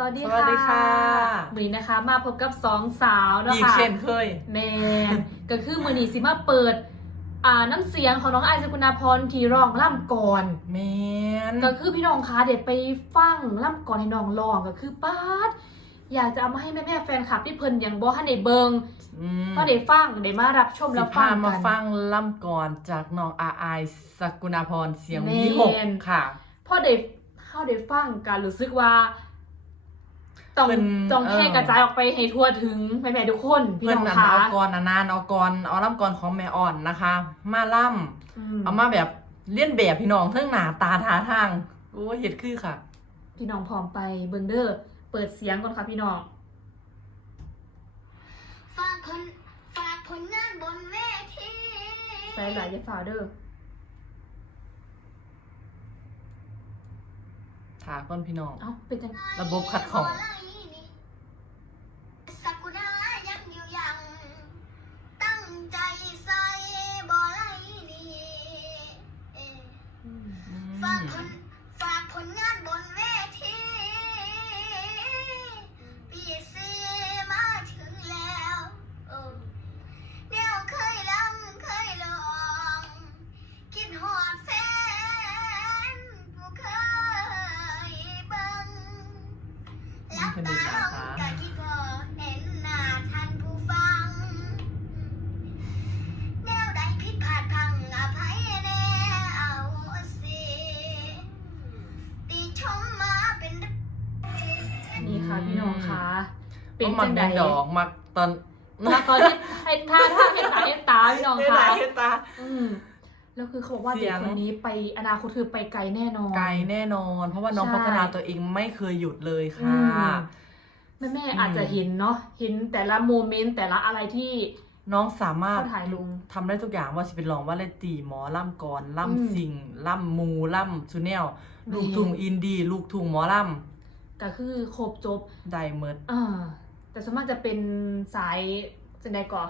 สวัสดีสค่ะวัสดีค่ะวันนี้นะคะ มาพบกับสองสาวเนาะอีกค่ะเช่นเคยแมนก็คือมือนี้สิมาเปิด อ่าน้ำเสียงของน้องไอซ์สกุณาพรที่ร้องล่ำก่อนแมนก็คือพี่น้องคะเด็ดไปฟังล่ำก่อนให้น้องร้องก็คือป้าดอยากจะเอามาให้แม่แม่ๆแฟนคลับที่เพิ่นอย่างบอฮันเดเบิงอืมก็ได้ฟังได้มารับชมสิแล้วฟัพางมากันฟังล่ำก่อนจากน้องอาไอายสกุณาพรเสียงแมนวิหกค่ะพอได้เข้าได้ฟังกันรู้สึกว่า ต้องเพิ่นต้องแพร่เออกระจายออกไปให้ทั่วถึงแม่ๆทุกคนพี่เพื่อนน้องนันคะ เอากรอนานๆเอากรเอาล่ำกรของแม่อ่อนนะคะ มาล่มำเอามาแบบเลียนแบบพี่น้องเทั้งหน้าตาท่าทางโอ้ยเห็ดคือค่ะ พี่น้องพร้อมไปเบิงเดอร์เปิดเสียงก่อนค่ะพี่น้อง ฝากผลฝากผลงานบนเวทีใส่หลายอยาฝ่าเดอร์ถาก้อนพี่น้อง เอ้าเป็นจัง ระบบขัดข้องสั ม เป็เป็นนมัจันงแดใดงดอกมักตอนมาตอนที่ให้ท่าท่าให้ตาให้ตาพี่น้องเฮ็ดคะหลายเฮ็ดตา อืมแล้วคือเขาบอกว่าเสีเด็ยกงคนนี้ไปอนาคตคือไปไกลแน่นอน ไกลแน่นอน เพราะว่าน้องใช่พัฒนาตัวเองไม่เคยหยุดเลยอืค่ะ ม แม่ๆอาจจะเห็นเนาะเห็นแต่ละโมเมนต์แต่ละอะไรที่น้องสามารถเขาถ่ายลง ทำได้ทุกอย่างว่าจะเป็นร้องว่าเลนตีหมอล่ำกรอืม ล่ำสิงล่ำมูล่ำซูเนลแม่ลูกทุ่งอินดี้ลูกทุ่งหมอล่ก็คือครบจบำได้เมิด อ่า แต่ส่วนมากจะเป็นสายจังใดก่อ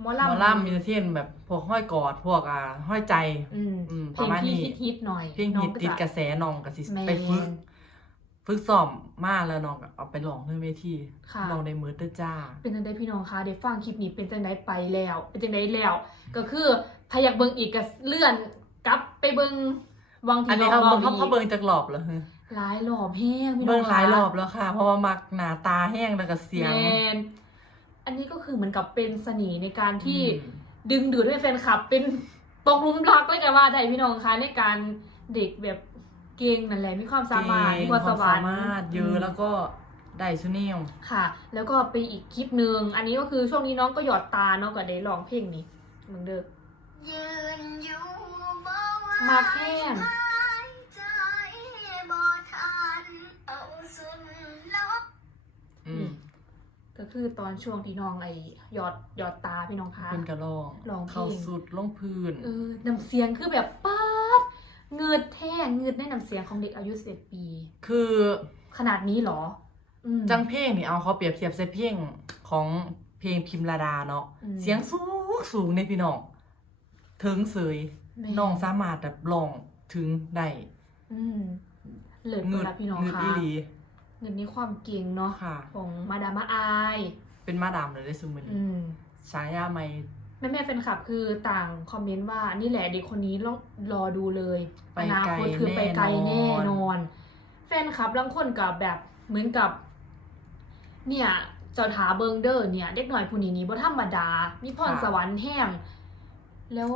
หมอหลำมอล่ำมีเทียนแบบพวกห้อยกอดพวกอ่าห้อยใจอืมอืมเพปลระงมาณที่นี้ฮิตๆหน่อยเพลงน้อฮิตก็ติดจะกระแสน้องกับสิแม่ ไปฝึกฝึกซ้อมมาแล้วน้องก็เอาไปร้องเพื่อเวทีค่ะ ลองได้เมิดเด้อจ้า เป็นจังไดพี่น้องคะได้ฟังคลิปนี้เป็นจังไดไปแล้ว เป็นจังไดแล้ว ก็คือถ้าอยากเบิ่งอีกก็เลื่อนกลับไปเบิ่งวังอันที่นี้น้เขาองเบิ่งรเขาเขาเบิ่งจากหลอบเหรอฮะ หลายรอบแห้งพี่น้เบิ่องงหลายรอบแล้วค่ะ เพราะว่ามักหน้าตาแห้งแล้วก็เสียง แมนอันนี้ก็คือเหมือนกับเป็นเสน่ห์ในการที่อืม ดึงดูดให้แฟนคลับ เป็นตกหลุมรักเลยกันว่าได้พี่น้องคะในการเด็กแบบเก่งนั่นแหละมีความสามารถมีเก่งความสวรรค์มารถเยอะแล้วก็ได้ชุเนียวค่ะ แล้วก็ไปอีกคลิปหนึ่งอันนี้ก็คือช่วงนี้น้องก็หยอดตาเนาะกับได้ร้องเพลงนี้มึงเด้อยืนอยู่บ่ว่ามาแค่น ก็คือตอนช่วงที่น้องไอหยอดหยอดตาพี่น้องคะเป็นกระลองร้องเพลงเข้าสุดลงพื้น เออน้ำเสียงคือแบบป๊าดเงืดแท้เงืดในน้ำเสียงของเด็กอายุ11ปี คือขนาดนี้เหรออืม จังเพลงนี่เอาเขาเปรียบเทียบใส่เพลงของเพลงพิมลาดาเนาะอืม เสียงสูงสูงในพี่น้อง ถึงเสยแม่น้องสามารถแบบร้องถึงได้อืมเลิศเงืเวดลาพี่น้องเงืดคะ อีหลี เงินนี้ความเก่งเนาะค่ะ ของมาดามอายเป็นมาดามเลยได้ซุมอนีอืมฉายาไม่แม่แม่ๆแฟนคลับคือต่างคอมเมนต์ว่านี่แหละเด็กคนนี้รอรอดูเลยไปอนาไกลคตคือไปไกลแน่แน่นนออน น แฟนคลับบางคนกับแบบเหมือนกับ เนี่ยเจ้าถาเบิงเดอร์เนี่ย เด็กหน่อยผู้นี้นี่บ่ธรรมดา มีพรสวรรค์แห้งแล้ว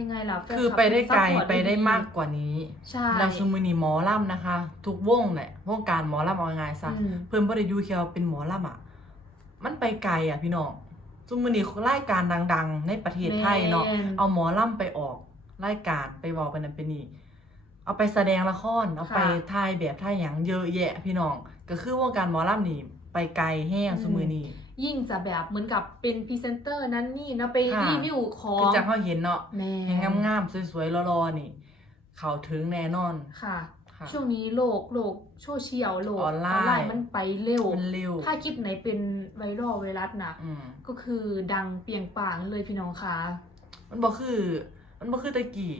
ยังไงล่ะแฟนคือลับไปได้ไกลซัพพอร์ตไปได้มากกว่านี้ใช่แล้วซุมือนีหมอล่ำนะคะ ทุกวงแหละวงการหมอล่ำเอาง่ายๆซะอืมเพิ่นบ่ได้อยู่แค่ว่าเป็นหมอล่ำอะ มันไปไกลอะพี่น้องซุมือนีรายการดัง ๆ ในประเทศไทยเนาะแม่นเอาหมอล่ำไปออกรายการไปเว้าไปนั่นไปนี่เอาไปแสดงละครเอาไปค่ะถ่ายแบบถ่ายหยังเยอะแยะพี่น้อง ก็คือวงการหมอล่ำนี่ไปไกลแห้งอืมซุมือนี ยิ่งจะแบบเหมือนกับเป็นพรีเซนเตอร์นั้นนี่เนาะไปค่ะ รีวิวของคือจังเฮาเห็นเนาะแม่ให้งามๆสวยๆรอๆนี่ เข้าถึงแน่นอนค่ะ ค่ะ ช่วงนี้โลกโลกโซเชียลโลกออนไลน์ มันไปเร็ว มันเร็วถ้าคลิปไหนเป็นไวรัลไวรัสนะอืมก็คือดังเปรียงป่างเลยพี่น้องคะมันบ่คือ มันบ่คือแตะกี้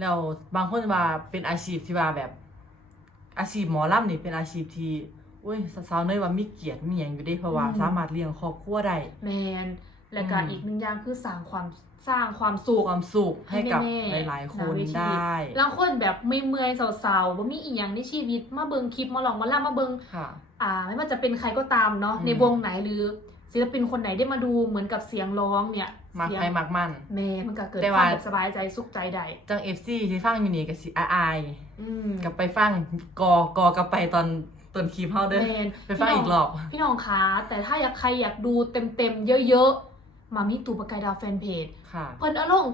แล้วบางคนว่าเป็นอาชีพที่ว่าแบบ อาชีพหมอลำนี่เป็นอาชีพที่ อุ้ยสาวๆเนยว่ามีเกียรติมีหยังอยู่เด้เพราะว่าอืมสามารถเลี้ยงครอบครัวได้แมนและก็อืมอีกหนึ่งอย่างคือสร้างความสร้างความสุขความสุขให้กับแม่ๆหลายๆคนหน้าเวทีได้บางคนแบบไม่เมื่อยๆเศร้าๆบ่มีอีหยังในชีวิตมาเบิ่งคลิปมาลองมาล่ามาเบิ่งค่ะอ่า ไม่ว่าจะเป็นใครก็ตามเนาะอืมในวงไหนหรือศิลปินคนไหนได้มาดูเหมือนกับเสียงร้องเนี่ยมักเสียงใครมักมันแม่มันก็เกิดแต่ควาว่ามแบบสบายใจสุขใจได้จัง FC ที่ฟังอยู่นี่ก็สิอายอืมๆกลับไปฟังกอกอกลับไปตอน ต้นคลิปเฮาเด้อแมนไปฟังอีกรอบพี่น้องคะแต่ถ้าอยากใครอยากดูเต็มๆเยอะๆมามีตูประกายดาวแฟนเพจค่ะเพิ่นเอาลง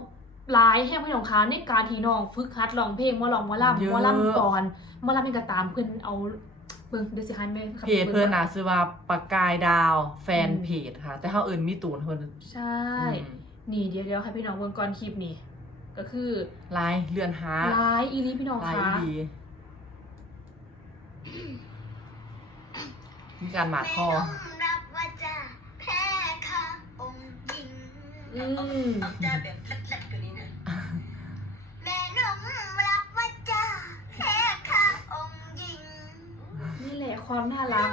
ไลน์ให้พี่น้องคะในการที่น้องฝึกฮัดร้องเพลงหมอลองหมอลำเยอะหมอลำก่อนหมอลำเป็นกระตามเพิ่นเอาเบิ่งเดี๋ยวสิคันแม่ครับเพจเพิ่นน่ะชื่อว่าปากกายดาวแฟนเพจค่ะ แต่เฮาเอิ้นมีตูนเพิ่นใช่อืมนี่เดี๋ยวเดี๋ยวให้พี่น้องเบิ่งก่อนคลิปนี่ก็คือไลน์เลื่อนหาไลน์อีนี้พี่น้องไลน์คะดี มีการหมาดคอไม่ต้องรับว่าจะแพ้ค่ะองค์หญิงอืมเอาจ้าแบบแรดๆกว่านี้นะแม่นมรับว่าจะแพ้ค่ะองค์หญิงนี่แหละความน่ารัก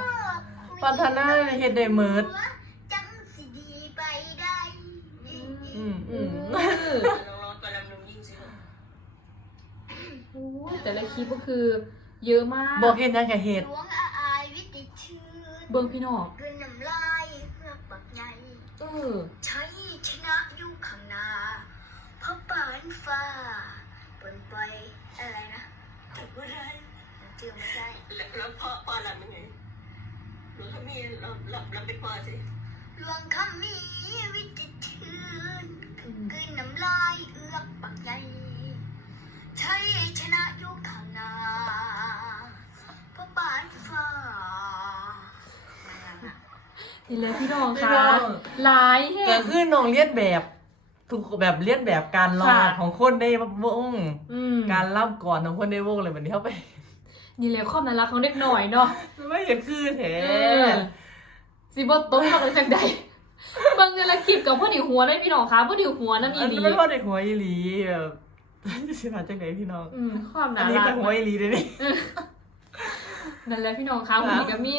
พัฒนาเฮ็ดได้เมิดจังสิดีไปได้อืมอืมลองๆกำลังลงยิ่งสิลูกโอ้ยแต่ละคลิปก็คือ เยอะมากบอกเฮ็ดหยังก็เฮ็ดหลวง เบิ่งพี่น้องกลืนน้ำลายเพื่อปักใหญ่เออใช้ชนะอยู่ข้างหน้าเพราะปานฟ้าเปินไปอะไรนะถูกก็ได้จือไม่ได้ แล้วแล้วพ่อพ่อรำยังไงหนูเขามีเราเราเราเป็นพ่อสิหลวงคำมีวิจิตรชื่นอืมกลืนน้ำลายเอื้อกปักใหญ่ใช้ชนะอยู่ข้างหน้า นี่แหละพี่น้องพี่คะน้อง หลายแห่ก็ง คือน้องเลียนแบบทุกแบบเลียนแบบการร้องค่ะ ของคนในวง อืมการล่ำก่อนของคนในวงเลยวันนี้เข้าไปนี่แหละความน่ารักของเด็กหน่อยเนาะ ไม่เห็นคือแท้เออสิบ่ตกมาเลยจังใดบางเงินละคลิปกับพ่อดิวหัวได้พี่น้องคะพ่อดิวหัวน้ำอีอันหลีนี้ไม่พอเด็กหัวอีหลีแบบสิมาจากไหนพี่น้องอืมความอัน่านนี้รัก็กหัวอีหลีเลยนี่นั่นแหละพี่น้องคะวันนี้ก็มี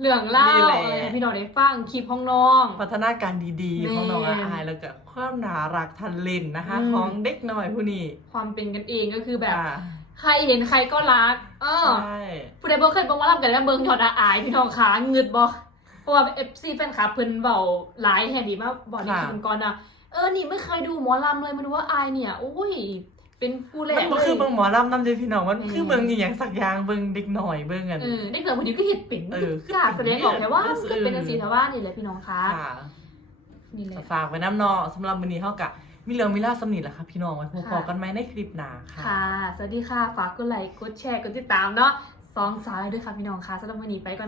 เรื่องเล่านี่แหละ อะไรให้พี่น้องได้ฟังคลิปของน้อง พัฒนาการดีๆ ของน้องแม่อาอายแล้วก็ความน่ารักทันเลนนะคะ อืม ของเด็กน้อยผู้นี้ความเป็นกันเองก็คือแบบอ่าใครเห็นใครก็รัก เออ ใช่ ผู้ใดบ่เคยเบิ่งหมารับกันแล้วเบิ่งยอดอาอายพี่น้องคะเงึดบ่เพราะว่า FC แฟนคลับเพิ่นเว้าหลายแห่งดีมาบอกในคลิปก่อนนะเออนี่ไม่เคยดูหมอลำเลยมาดูว่าอายเนี่ยโอ้ย เป็นผู้แรมักนเลบ่ยคือเบิ่งหมอลำนำเด้พี่น้องมันอืมคือเบิ่งอีหยังสักอย่างเบิ่งเด็กน้อยเบิ่งกัน เออเด็กหน่อยคนนี้ก็เห็นเป็นเออ กล้าแสดงออกแต่ว่าเออก็เป็นจังซี่แต่ว่านี่แหละพี่น้องคะค่ะนี่แหละ ฝากไว้น้ำเนอสำหรับมื้อนี้เฮากะมีเรื่องมีเล่าวสำนิทแหละค่ะพี่น้องไว้พบค่ะ กันไหมในคลิปหน้าค่ะ ค่ะ สวัสดีค่ะ ฝากกดไลค์ กดแชร์ กดติดตามเนาะสองสายด้วยค่ะพี่น้องค่ะสำหรับวันนี้ไปก่อน